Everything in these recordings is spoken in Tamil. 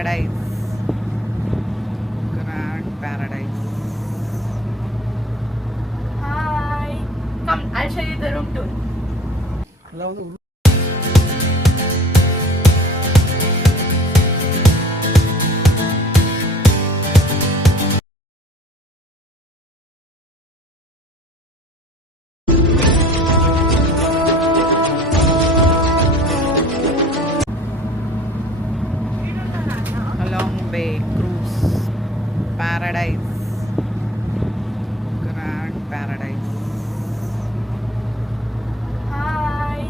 paradise. Grand paradise. Hi. Come, I'll show you the room tour. Long Bay Cruise Paradise. Grand paradise. Hi.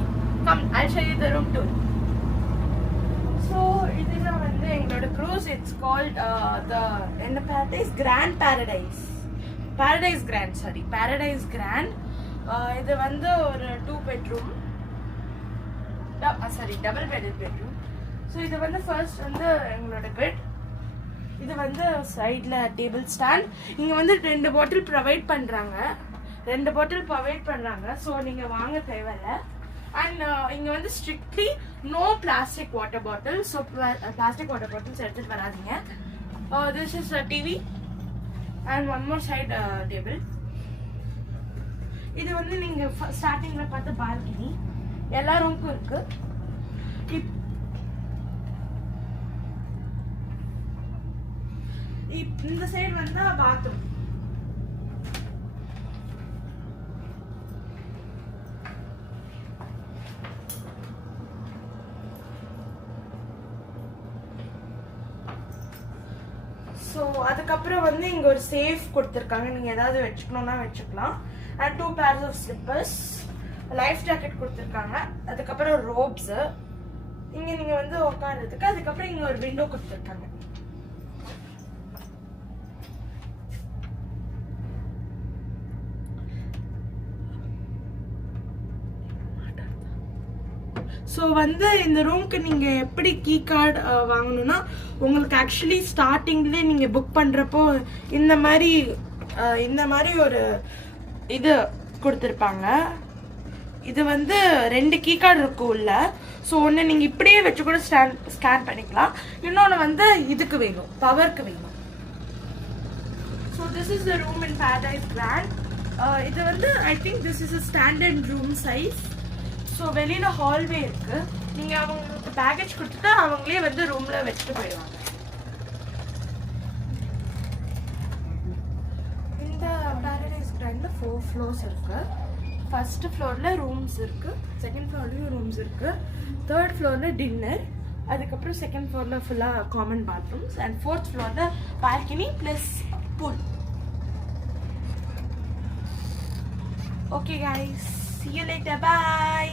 Come, I'll show you the room tour. So, this is our cruise. It's called the Paradise Grand Paradise. Paradise Grand, sorry. Paradise Grand. இது வந்து ஒரு 2 bedroom. Double bedded bedroom. So, இது வந்து first வந்து எங்களோட bed. இது வந்து சைடில் டேபிள் ஸ்டாண்ட். இங்கே வந்து 2 பாட்டில் ப்ரொவைட் பண்ணுறாங்க. 2 பாட்டில் ப்ரொவைட் பண்ணுறாங்க. ஸோ நீங்கள் வாங்க தேவையில்லை. அண்ட் இங்கே வந்து strictly no plastic water bottle. So plastic water bottles எடுத்துகிட்டு வராதிங்க. This is TV and one more side table. இது வந்து நீங்கள் ஸ்டார்டிங்கில் பார்த்த பால்கனி எல்லா ரூமுக்கும் இருக்குது. இந்த சைடு வந்தா பாத்ரூம். ஸோ அதுக்கப்புறம் வந்து இங்க ஒரு சேஃப் கொடுத்துருக்காங்க. நீங்க ஏதாவது வச்சுக்கணும்னா வச்சுக்கலாம். And 2 pairs of slippers, life jacket கொடுத்துருக்காங்க. அதுக்கப்புறம் ரோப்ஸ் இங்க நீங்க வந்து உட்கார்றதுக்கு. அதுக்கப்புறம் இங்க ஒரு விண்டோ கொடுத்துருக்காங்க. ஸோ வந்து இந்த ரூம்க்கு நீங்கள் எப்படி கீ கார்டு வாங்கணும்னா, உங்களுக்கு ஆக்சுவலி ஸ்டார்டிங்லேயே நீங்கள் புக் பண்ணுறப்போ இந்த மாதிரி ஒரு இது கொடுத்துருப்பாங்க. இது வந்து 2 கீ கார்டு இருக்கும் உள்ள. ஸோ ஒன்று நீங்கள் இப்படியே வச்சு கூட ஸ்கேன் பண்ணிக்கலாம். இன்னொன்று வந்து இதுக்கு வேணும், பவருக்கு வேணும். So this is the room in Paradise Grand. இது வந்து I think this is a standard room size. So வெளியில் ஹால்வே இருக்கு. நீங்கள் அவங்களுக்கு பேக்கேஜ் கொடுத்துட்டு அவங்களே வந்து ரூமில் வச்சுட்டு போயிடுவாங்க. இந்த Paradise Grandல 4 floors இருக்கு. ஃபர்ஸ்ட் ஃப்ளோரில் ரூம்ஸ் இருக்கு, செகண்ட் ஃப்ளோர்லேயும் ரூம்ஸ் இருக்கு, தேர்ட் ஃப்ளோரில் டின்னர், அதுக்கப்புறம் செகண்ட் ஃப்ளோரில் ஃபுல்லாக காமன் பாத்ரூம்ஸ், அண்ட் ஃபோர்த் ஃப்ளோரில் balcony plus pool. Okay guys, see you later, bye.